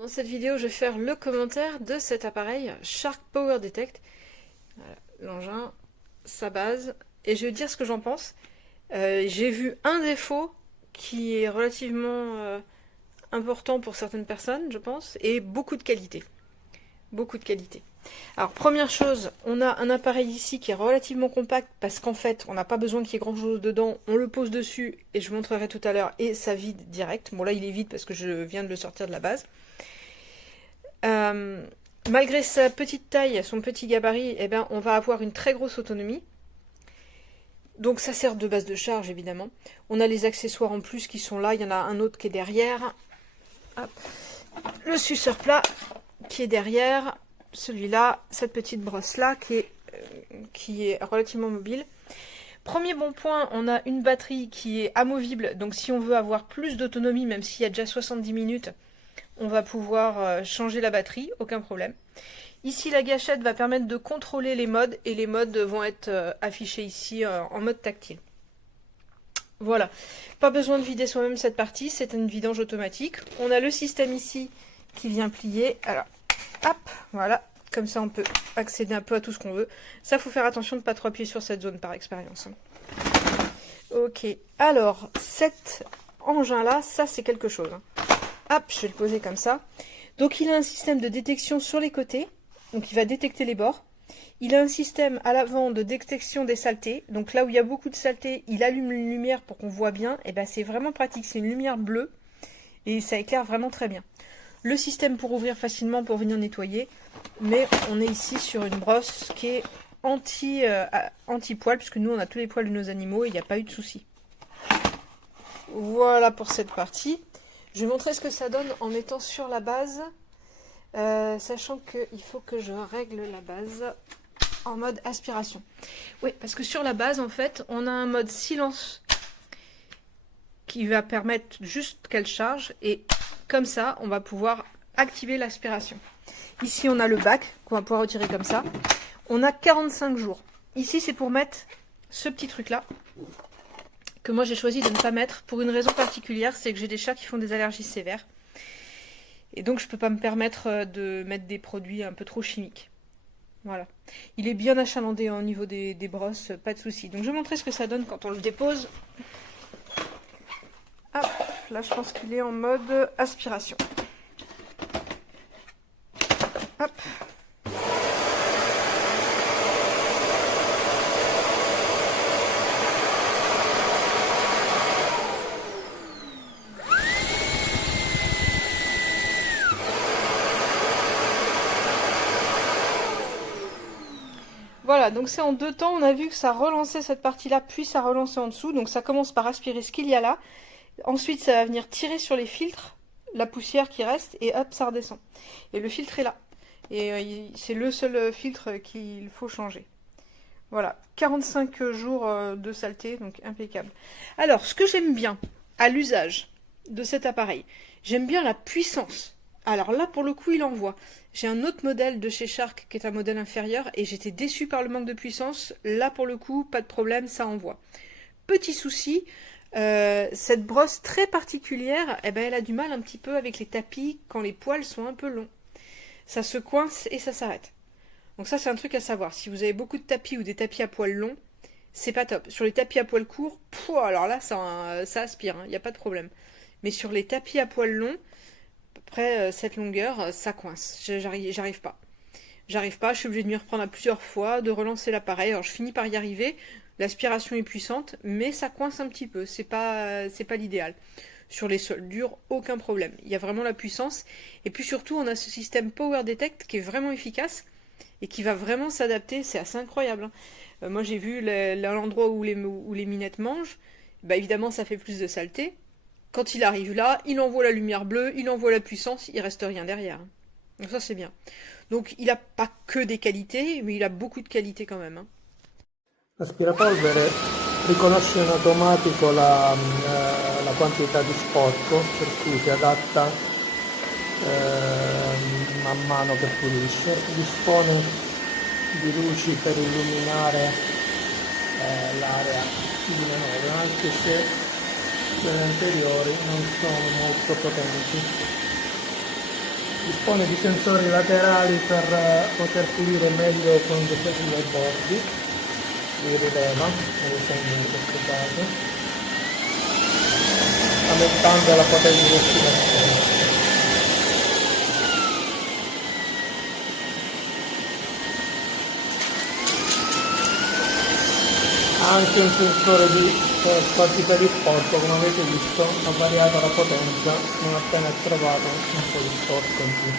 Dans cette vidéo, je vais faire le commentaire de cet appareil Shark PowerDetect. Voilà, l'engin, sa base, et je vais dire ce que j'en pense. J'ai vu un défaut qui est relativement important pour certaines personnes, je pense, et beaucoup de qualité. Beaucoup de qualité. Alors, première chose, on a un appareil ici qui est relativement compact parce qu'en fait, on n'a pas besoin qu'il y ait grand chose dedans. On le pose dessus et je vous montrerai tout à l'heure et ça vide direct. Bon, là, il est vide parce que je viens de le sortir de la base. Malgré sa petite taille, son petit gabarit, eh ben, on va avoir une très grosse autonomie. Donc ça sert de base de charge évidemment. On a les accessoires en plus qui sont là. Il y en a un autre qui est derrière. Hop. Le suceur plat qui est derrière. Celui-là, cette petite brosse là qui est relativement mobile. Premier bon point, on a une batterie qui est amovible. Donc si on veut avoir plus d'autonomie, même s'il y a déjà 70 minutes, on va pouvoir changer la batterie, aucun problème. Ici, la gâchette va permettre de contrôler les modes, et les modes vont être affichés ici en mode tactile. Voilà, pas besoin de vider soi-même cette partie, c'est une vidange automatique. On a le système ici qui vient plier, alors, hop, voilà, comme ça on peut accéder un peu à tout ce qu'on veut. Ça, faut faire attention de ne pas trop appuyer sur cette zone par expérience. Ok, alors, cet engin-là, ça c'est quelque chose. Hop, je vais le poser comme ça. Donc il a un système de détection sur les côtés. Donc il va détecter les bords. Il a un système à l'avant de détection des saletés. Donc là où il y a beaucoup de saletés, il allume une lumière pour qu'on voit bien. Et ben c'est vraiment pratique. C'est une lumière bleue. Et ça éclaire vraiment très bien. Le système pour ouvrir facilement pour venir nettoyer. Mais on est ici sur une brosse qui est anti-poil. Puisque nous on a tous les poils de nos animaux et il n'y a pas eu de souci. Voilà pour cette partie. Je vais montrer ce que ça donne en mettant sur la base, sachant qu'il faut que je règle la base en mode aspiration. Oui, parce que sur la base, en fait, on a un mode silence qui va permettre juste qu'elle charge, et comme ça, on va pouvoir activer l'aspiration. Ici, on a le bac qu'on va pouvoir retirer comme ça. On a 45 jours. Ici, c'est pour mettre ce petit truc-là, que moi j'ai choisi de ne pas mettre pour une raison particulière, c'est que j'ai des chats qui font des allergies sévères. Et donc je peux pas me permettre de mettre des produits un peu trop chimiques. Voilà. Il est bien achalandé au niveau des brosses, pas de souci. Donc je vais montrer ce que ça donne quand on le dépose. Hop, là je pense qu'il est en mode aspiration. Hop. Voilà, donc c'est en deux temps, on a vu que ça relançait cette partie-là, puis ça relançait en dessous. Donc ça commence par aspirer ce qu'il y a là. Ensuite, ça va venir tirer sur les filtres, la poussière qui reste, et hop, ça redescend. Et le filtre est là. Et c'est le seul filtre qu'il faut changer. Voilà, 45 jours de saleté, donc impeccable. Alors, ce que j'aime bien à l'usage de cet appareil, j'aime bien la puissance. Alors là, pour le coup, il envoie. J'ai un autre modèle de chez Shark qui est un modèle inférieur et j'étais déçue par le manque de puissance. Là, pour le coup, pas de problème, ça envoie. Petit souci, cette brosse très particulière, eh ben, elle a du mal un petit peu avec les tapis quand les poils sont un peu longs. Ça se coince et ça s'arrête. Donc ça, c'est un truc à savoir. Si vous avez beaucoup de tapis ou des tapis à poils longs, c'est pas top. Sur les tapis à poils courts, alors là, ça aspire, il n'y a pas de problème. Mais sur les tapis à poils longs, après cette longueur, ça coince. J'arrive pas. J'arrive pas, je suis obligée de m'y reprendre à plusieurs fois, de relancer l'appareil. Alors je finis par y arriver. L'aspiration est puissante, mais ça coince un petit peu. C'est pas l'idéal. Sur les sols durs, aucun problème. Il y a vraiment la puissance. Et puis surtout, on a ce système PowerDetect qui est vraiment efficace et qui va vraiment s'adapter. C'est assez incroyable. Moi, j'ai vu l'endroit où les minettes mangent. Bah, évidemment, ça fait plus de saleté. Quand il arrive là, il envoie la lumière bleue, il envoie la puissance, il reste rien derrière. Donc ça c'est bien. Donc il n'a pas que des qualités, mais il a beaucoup de qualités quand même. L'aspirapolvere riconosce in automatico la quantità di sporco, per cui si adatta man mano che pulisce, dispone di luci per illuminare l'area di manovra, anche se quelle anteriori non sono molto potenti. Dispone di sensori laterali per poter pulire meglio con detersivo ai bordi, li rileva, ad esempio in questo caso, aumentando la potenza di oscillazione. Ha anche un sensore di quantità di sporco, come avete visto, ha variato la potenza non appena è trovato un po' di sporco in più.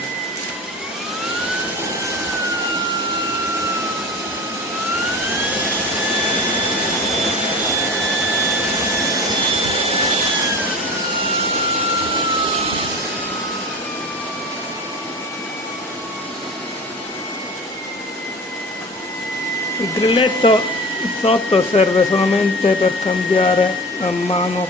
Il grilletto sotto serve solamente per cambiare a mano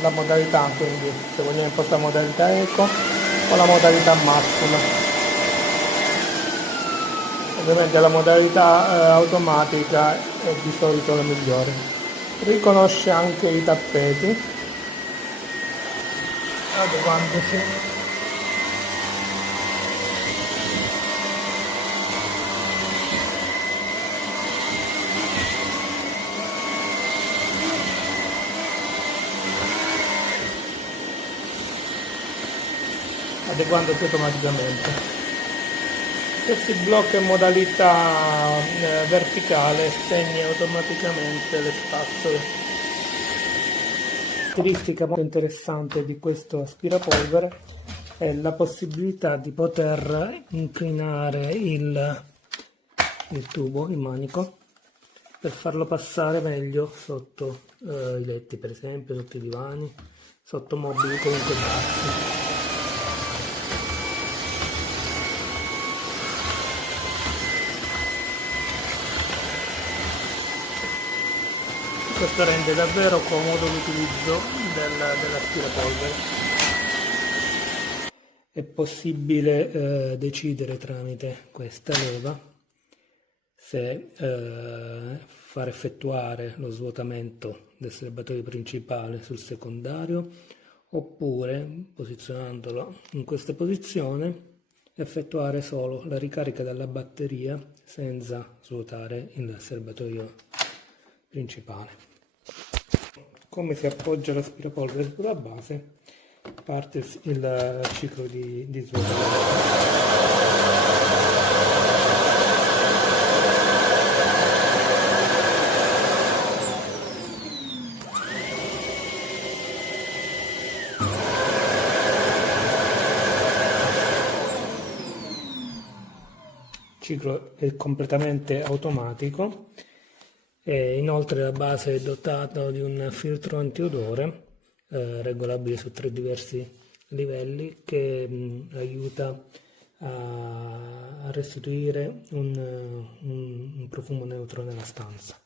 la modalità, quindi se vogliamo impostare la modalità eco o la modalità massima. Ovviamente la modalità automatica è di solito la migliore. Riconosce anche i tappeti, adeguandosi automaticamente. Se si blocca in modalità verticale segna automaticamente le spazzole. Caratteristica molto interessante di questo aspirapolvere è la possibilità di poter inclinare il tubo, il manico, per farlo passare meglio sotto i letti, per esempio, sotto i divani, sotto mobili comunque bassi. Questo rende davvero comodo l'utilizzo dell'aspirapolvere. È possibile decidere tramite questa leva se far effettuare lo svuotamento del serbatoio principale sul secondario, oppure, posizionandolo in questa posizione, effettuare solo la ricarica della batteria senza svuotare il serbatoio principale. Come si appoggia l'aspirapolvere sulla base, parte il ciclo di svuotamento. Il ciclo è completamente automatico. E inoltre la base è dotata di un filtro antiodore regolabile su 3 diversi livelli che aiuta a restituire un profumo neutro nella stanza.